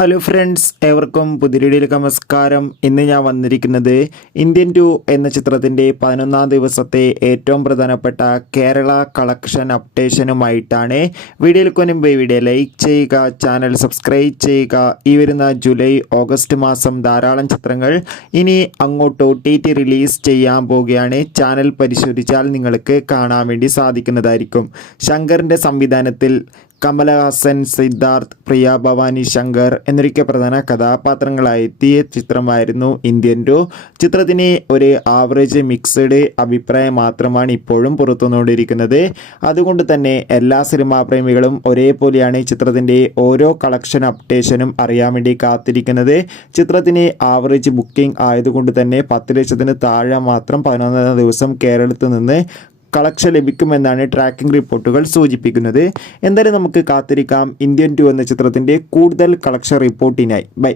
Hello friends, ഏവർക്കും പുതിയ വീഡിയോയിലേക്ക് നമസ്കാരം. ഇന്ന് ഞാൻ വന്നിരിക്കുന്നത് ഇന്ത്യൻ 2 എന്ന ചിത്രത്തിൻ്റെ 11ാം ദിവസത്തെ ഏറ്റവും പ്രധാനപ്പെട്ട കേരള കളക്ഷൻ അപ്ഡേഷനുമായിട്ടാണ്. വീഡിയോയിലേക്ക് മുൻപ് വീഡിയോ ലൈക്ക് ചെയ്യുക, ചാനൽ സബ്സ്ക്രൈബ് ചെയ്യുക. ഈ വരുന്ന ജൂലൈ ഓഗസ്റ്റ് മാസം ധാരാളം ചിത്രങ്ങൾ ഇനി അങ്ങോട്ട് OTT റിലീസ് ചെയ്യാൻ പോവുകയാണ്. ചാനൽ പരിശോധിച്ചാൽ നിങ്ങൾക്ക് കാണാൻ വേണ്ടി സാധിക്കുന്നതായിരിക്കും. ശങ്കറിൻ്റെ സംവിധാനത്തിൽ കമലഹാസൻ, സിദ്ധാർത്ഥ്, പ്രിയ ഭവാനി ശങ്കർ എന്നൊക്കെ പ്രധാന കഥാപാത്രങ്ങളായി എത്തിയ ചിത്രമായിരുന്നു ഇന്ത്യൻ 2. ചിത്രത്തിന് ഒരു ആവറേജ് മിക്സഡ് അഭിപ്രായം മാത്രമാണ് ഇപ്പോഴും പുറത്തുവന്നുകൊണ്ടിരിക്കുന്നത്. അതുകൊണ്ട് തന്നെ എല്ലാ സിനിമാ പ്രേമികളും ഒരേപോലെയാണ് ചിത്രത്തിൻ്റെ ഓരോ കളക്ഷൻ അപ്ഡേഷനും അറിയാൻ വേണ്ടി കാത്തിരിക്കുന്നത്. ചിത്രത്തിന് ആവറേജ് ബുക്കിംഗ് ആയതുകൊണ്ട് തന്നെ 10 ലക്ഷത്തിന് താഴെ മാത്രം 11ാം ദിവസം കേരളത്തിൽ നിന്ന് കളക്ഷൻ ലഭിക്കുമെന്നാണ് ട്രാക്കിംഗ് റിപ്പോർട്ടുകൾ സൂചിപ്പിക്കുന്നത്. എന്തായാലും നമുക്ക് കാത്തിരിക്കാം ഇന്ത്യൻ 2 എന്ന ചിത്രത്തിൻ്റെ കൂടുതൽ കളക്ഷൻ റിപ്പോർട്ടിനായി. ബൈ.